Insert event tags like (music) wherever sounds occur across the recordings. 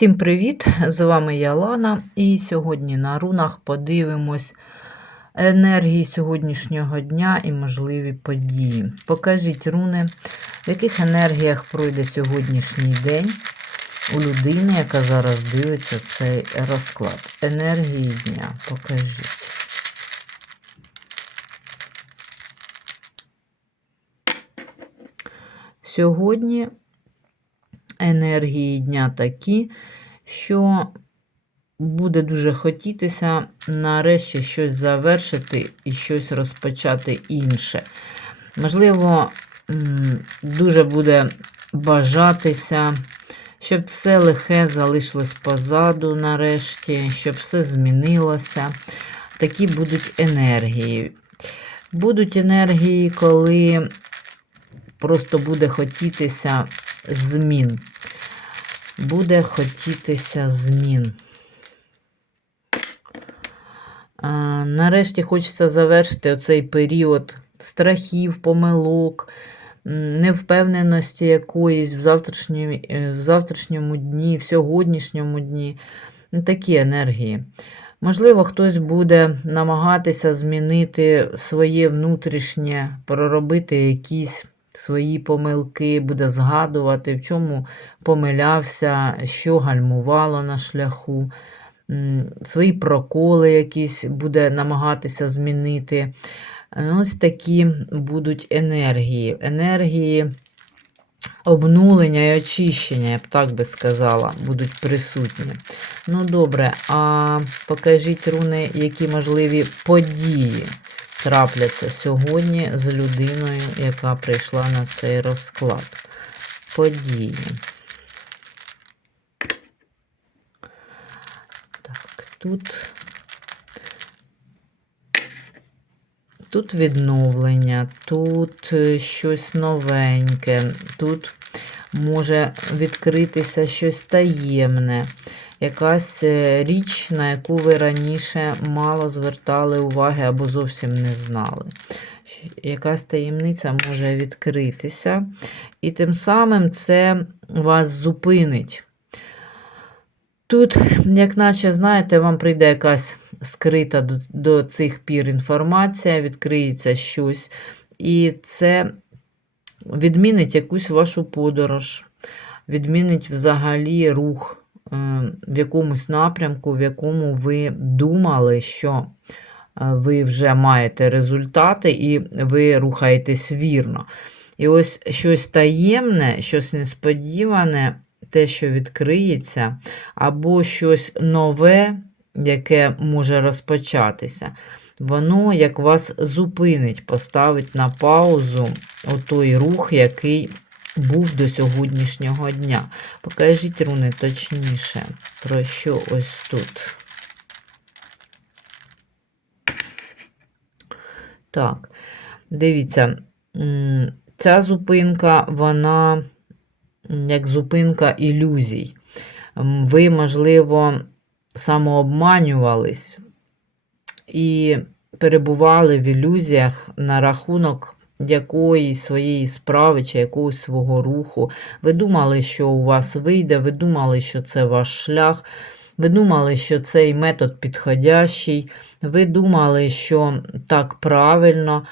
Всім привіт! З вами я Лана, і сьогодні на рунах подивимось енергії сьогоднішнього дня і можливі події. Покажіть руни, в яких енергіях пройде сьогоднішній день у людини, яка зараз дивиться цей розклад. Енергії дня. Покажіть. Сьогодні енергії дня такі, що буде дуже хотітися нарешті щось завершити і щось розпочати інше. Можливо, дуже буде бажатися, щоб все лихе залишилось позаду нарешті, щоб все змінилося. Такі будуть енергії. Будуть енергії, коли просто буде хотітися змін. Буде хотітися змін. Нарешті хочеться завершити оцей період страхів, помилок, невпевненості якоїсь в завтрашньому, е, в завтрашньому дні, в сьогоднішньому дні. Такі енергії. Можливо, хтось буде намагатися змінити своє внутрішнє, проробити якісь свої помилки, буде згадувати, в чому помилявся, що гальмувало на шляху, свої проколи якісь буде намагатися змінити. Ось такі будуть енергії. Енергії обнулення і очищення, я б так би сказала, будуть присутні. Ну, добре, а покажіть руни, які можливі події трапляться сьогодні з людиною, яка прийшла на цей розклад. Події. Так, тут. Тут відновлення, тут е, щось новеньке, тут може відкритися щось таємне якась е, річ, на яку ви раніше мало звертали уваги або зовсім не знали. Якась таємниця може відкритися, і тим самим це вас зупинить. Тут, як наче, знаєте, вам прийде якась скрита до, до цих пір інформація, відкриється щось, і це відмінить якусь вашу подорож, відмінить взагалі рух. Е, в якомусь напрямку, в якому ви думали, що е, ви вже маєте результати і ви рухаєтесь вірно. І ось щось таємне, щось несподіване, те, що відкриється, або щось нове, яке може розпочатися. Воно як вас зупинить, поставить на паузу той рух, який був до сьогоднішнього дня. Покажіть руни точніше, про що ось тут. Так, дивіться, ця зупинка, вона як зупинка ілюзій. Ви, можливо, самообманювались і перебували в ілюзіях на рахунок якоїсь своєї справи чи якогось свого руху. Ви думали, що у вас вийде, ви думали, що це ваш шлях. Ви думали, що цей метод підходящий, ви думали, що так правильно.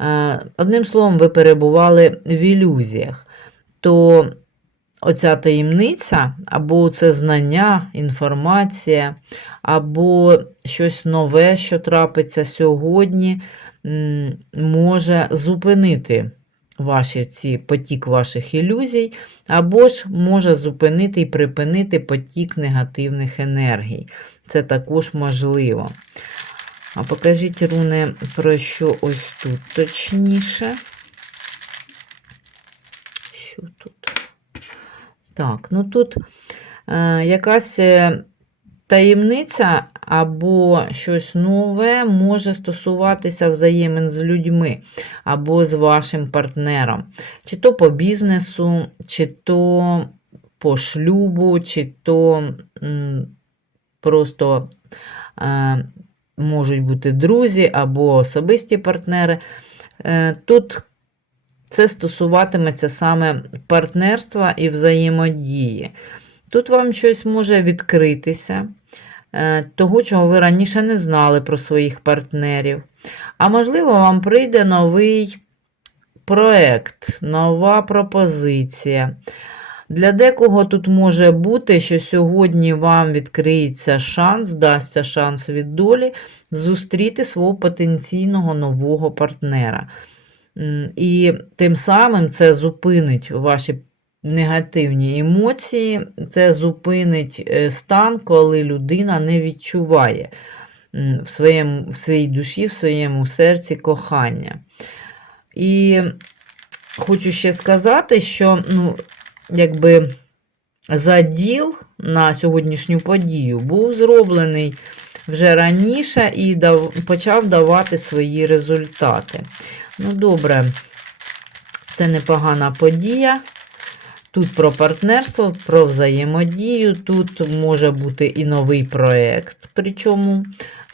Е, одним словом, ви перебували в ілюзіях. То оця таємниця, або це знання, інформація, або щось нове, що трапиться сьогодні, може зупинити ваші ці потік ваших ілюзій, або ж може зупинити і припинити потік негативних енергій. Це також можливо. А покажіть, руни, про що ось тут точніше. Що тут? Так, ну тут е, якась е, таємниця або щось нове може стосуватися взаємин з людьми, або з вашим партнером. Чи то по бізнесу, чи то по шлюбу, чи то просто е, можуть бути друзі або особисті партнери. Е, Тут це стосуватиметься саме партнерства і взаємодії. Тут вам щось може відкритися, того, чого ви раніше не знали про своїх партнерів. А можливо, вам прийде новий проект, нова пропозиція. Для декого тут може бути, що сьогодні вам відкриється шанс, дасться шанс від долі зустріти свого потенційного нового партнера. І тим самим це зупинить ваші негативні емоції, це зупинить е, стан, коли людина не відчуває в, своєму, в своїй душі, в своєму серці кохання. І хочу ще сказати, що ну, якби заділ на сьогоднішню подію був зроблений вже раніше і дав, почав давати свої результати. Ну, добре, це непогана подія. Тут про партнерство, про взаємодію, тут може бути і новий проєкт, причому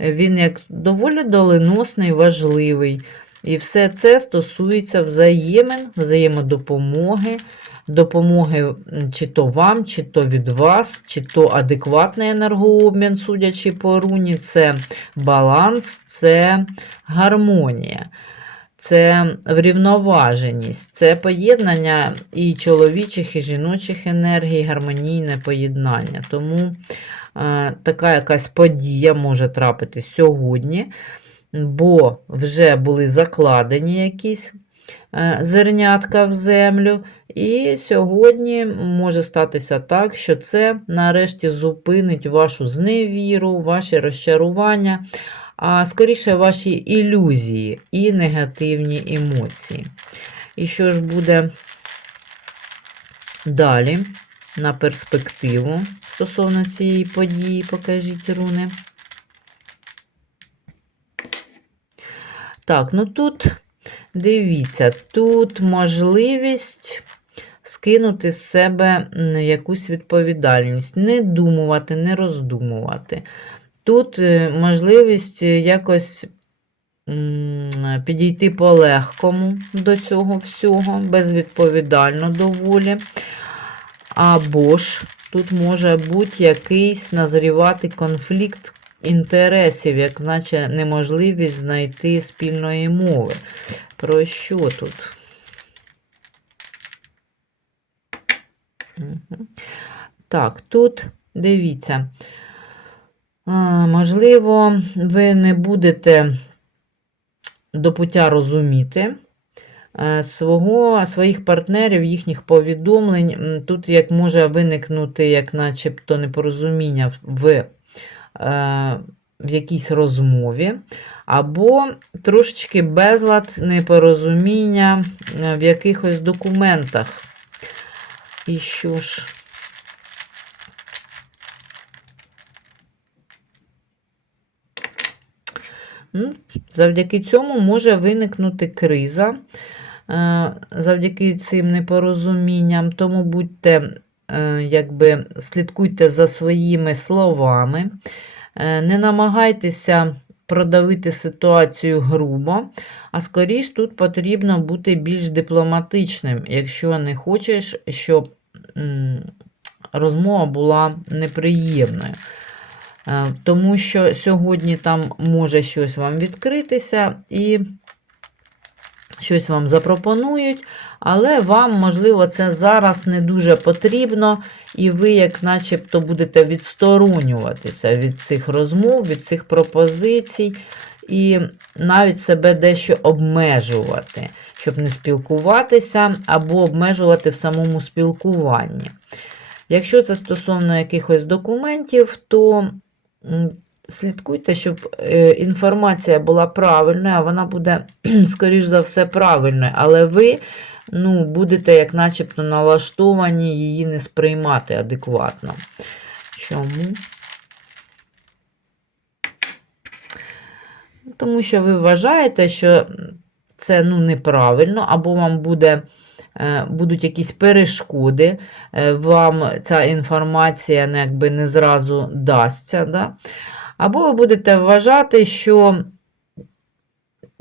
він як доволі доленосний, важливий. І все це стосується взаємин, взаємодопомоги, допомоги чи то вам, чи то від вас, чи то адекватний енергообмін, судячи по руні, це баланс, це гармонія. Це врівноваженість, це поєднання і чоловічих, і жіночих енергій, гармонійне поєднання. Тому е, така якась подія може трапитись сьогодні, бо вже були закладені якісь е, зернятка в землю. І сьогодні може статися так, що це нарешті зупинить вашу зневіру, ваші розчарування а скоріше ваші ілюзії і негативні емоції. І що ж буде далі на перспективу стосовно цієї події, покажіть руни. Так, ну тут дивіться, тут можливість скинути з себе якусь відповідальність, не думувати, не роздумувати. Тут е, можливість е, якось підійти по-легкому до цього всього, безвідповідально доволі. Або ж тут може бути якийсь назрівати конфлікт інтересів, як наче неможливість знайти спільної мови. Про що тут? Так, тут дивіться. Можливо, ви не будете до пуття розуміти е, свого, своїх партнерів, їхніх повідомлень. Тут як може виникнути, як начебто непорозуміння в, е, в якійсь розмові, або трошечки безлад, непорозуміння е, в якихось документах. І що ж? Завдяки цьому може виникнути криза, е, завдяки цим непорозумінням. Тому будьте, е, якби, слідкуйте за своїми словами, е, не намагайтеся продавити ситуацію грубо, а скоріш тут потрібно бути більш дипломатичним, якщо не хочеш, щоб розмова була неприємною. Е, тому що сьогодні там може щось вам відкритися і щось вам запропонують, але вам, можливо, це зараз не дуже потрібно, і ви, як начебто, будете відсторонюватися від цих розмов, від цих пропозицій, і навіть себе дещо обмежувати, щоб не спілкуватися, або обмежувати в самому спілкуванні. Якщо це стосовно якихось документів, то слідкуйте, щоб е, інформація була правильною, а вона буде, (clears throat) скоріш за все, правильною. Але ви ну, будете, як начебто, налаштовані її не сприймати адекватно. Чому? Тому що ви вважаєте, що це ну, неправильно, або вам буде. Е, будуть якісь перешкоди, е, вам ця інформація не, якби, не зразу дасться. Да? Або ви будете вважати, що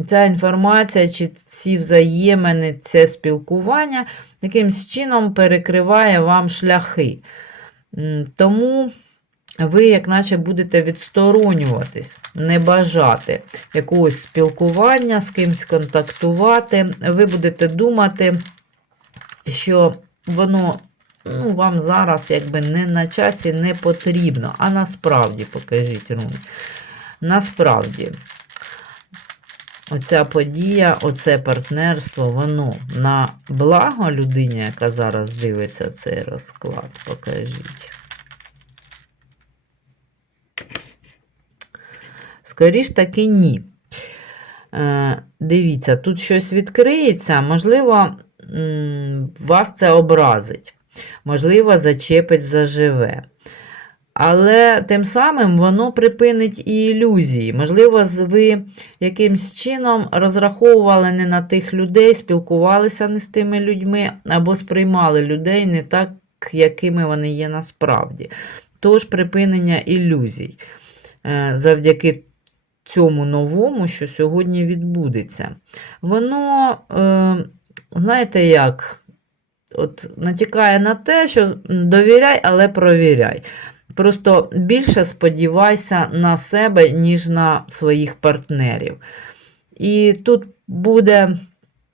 ця інформація, чи ці взаємини, це спілкування якимсь чином перекриває вам шляхи. Тому ви, як наче, будете відсторонюватись, не бажати якогось спілкування, з кимось контактувати. Ви будете думати, що воно ну, вам зараз якби не на часі не потрібно. А насправді, покажіть руни. Насправді, оця подія, оце партнерство, воно на благо людині, яка зараз дивиться цей розклад, покажіть. Скоріш таки ні. Е, дивіться, тут щось відкриється, можливо, вас це образить, можливо, зачепить заживе. Але тим самим воно припинить і ілюзії. Можливо, ви якимсь чином розраховували не на тих людей, спілкувалися не з тими людьми, або сприймали людей не так, якими вони є насправді. Тож припинення ілюзій е, завдяки цьому новому, що сьогодні відбудеться. Воно, е, знаєте як, от натякає на те, що довіряй, але провіряй. Просто більше сподівайся на себе, ніж на своїх партнерів. І тут буде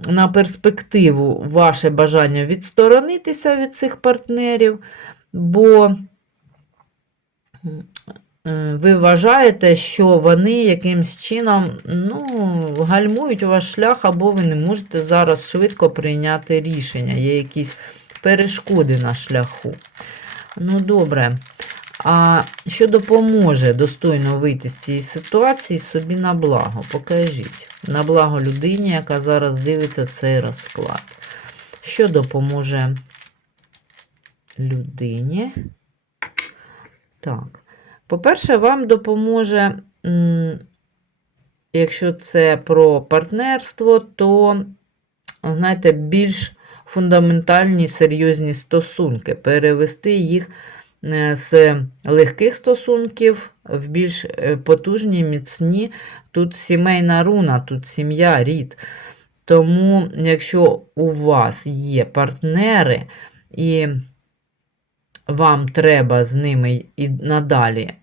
на перспективу ваше бажання відсторонитися від цих партнерів, бо ви вважаєте, що вони якимсь чином ну, гальмують ваш шлях, або ви не можете зараз швидко прийняти рішення. Є якісь перешкоди на шляху. Ну, добре. А що допоможе достойно вийти з цієї ситуації собі на благо? Покажіть. На благо людині, яка зараз дивиться цей розклад. Що допоможе людині? Так. По-перше, вам допоможе, якщо це про партнерство, то, знаєте, більш фундаментальні серйозні стосунки, перевести їх е, з легких стосунків в більш е, потужні, міцні. Тут сімейна руна, тут сім'я, рід. Тому, якщо у вас є партнери, і вам треба з ними і надалі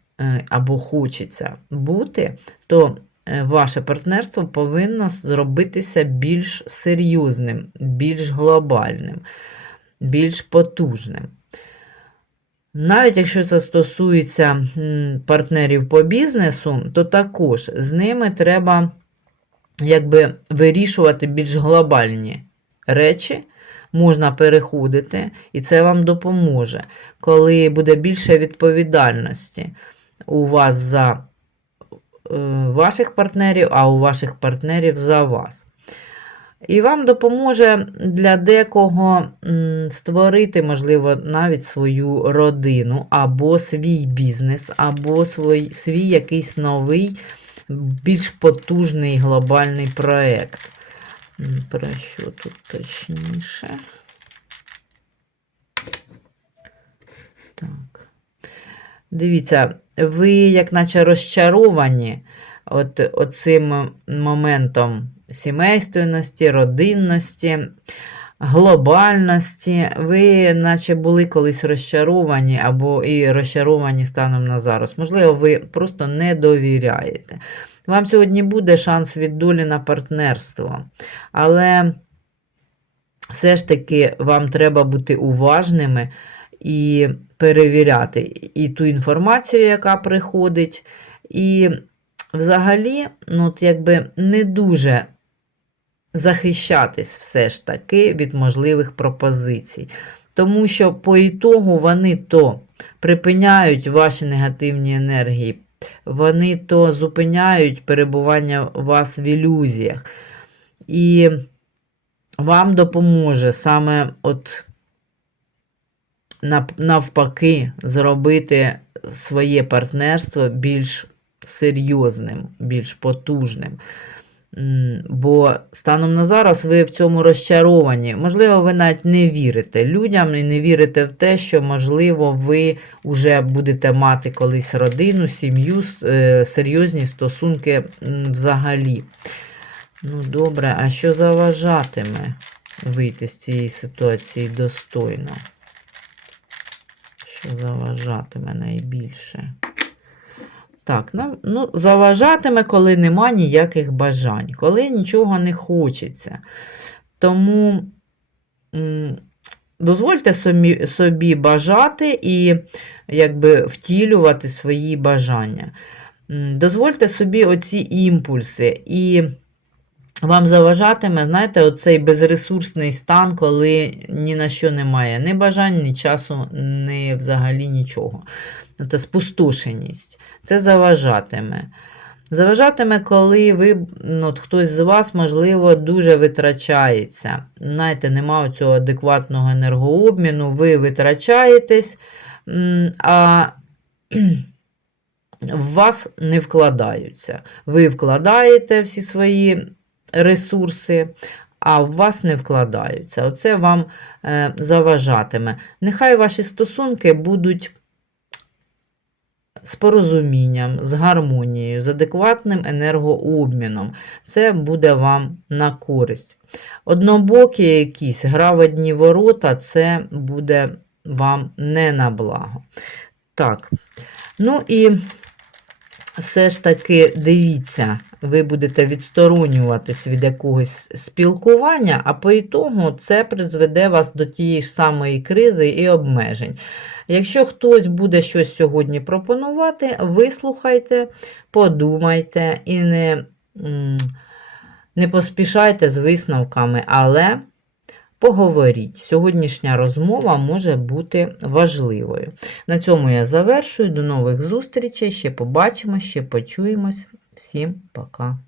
або хочеться бути, то е, ваше партнерство повинно зробитися більш серйозним, більш глобальним, більш потужним. Навіть якщо це стосується партнерів по бізнесу, то також з ними треба якби вирішувати більш глобальні речі, можна переходити, і це вам допоможе, коли буде більше відповідальності у вас за е, ваших партнерів, а у ваших партнерів за вас. І вам допоможе для декого створити, можливо, навіть свою родину, або свій бізнес, або свій, свій якийсь новий, більш потужний глобальний проєкт. Про що тут точніше? Так. Дивіться, ви, як наче розчаровані от, оцим моментом сімейственності, родинності, глобальності. Ви, наче були колись розчаровані або і розчаровані станом на зараз. Можливо, ви просто не довіряєте. Вам сьогодні буде шанс від долі на партнерство. Але все ж таки вам треба бути уважними і перевіряти і ту інформацію, яка приходить. І взагалі, ну, от якби не дуже захищатись все ж таки від можливих пропозицій. Тому що по ітогу вони то припиняють ваші негативні енергії, вони то зупиняють перебування вас в ілюзіях. І вам допоможе саме от навпаки зробити своє партнерство більш серйозним, більш потужним. Бо станом на зараз ви в цьому розчаровані. Можливо, ви навіть не вірите людям і не вірите в те, що, можливо, ви вже будете мати колись родину, сім'ю, е, серйозні стосунки взагалі. Ну, добре, а що заважатиме вийти з цієї ситуації достойно? Заважатиме найбільше? Так, ну, заважатиме, коли нема ніяких бажань, коли нічого не хочеться. Тому дозвольте собі, собі бажати і якби втілювати свої бажання. Дозвольте собі оці імпульси і вам заважатиме, знаєте, оцей безресурсний стан, коли ні на що немає, ні бажань, ні часу, ні взагалі нічого. Це спустошеність. Це заважатиме. Заважатиме, коли ви, ну, от хтось з вас, можливо, дуже витрачається. Знаєте, немає цього адекватного енергообміну, ви витрачаєтесь, а (clears throat) в вас не вкладаються. Ви вкладаєте всі свої ресурси, а в вас не вкладаються. Оце вам е, заважатиме. Нехай ваші стосунки будуть з порозумінням, з гармонією, з адекватним енергообміном. Це буде вам на користь. Однобокі якісь гра ворота, це буде вам не на благо. Так, ну і все ж таки дивіться, ви будете відсторонюватись від якогось спілкування, а по ітогу це призведе вас до тієї ж самої кризи і обмежень. Якщо хтось буде щось сьогодні пропонувати, вислухайте, подумайте і не, не поспішайте з висновками, але поговоріть. Сьогоднішня розмова може бути важливою. На цьому я завершую. До нових зустрічей. Ще побачимо, ще почуємось. Всім пока.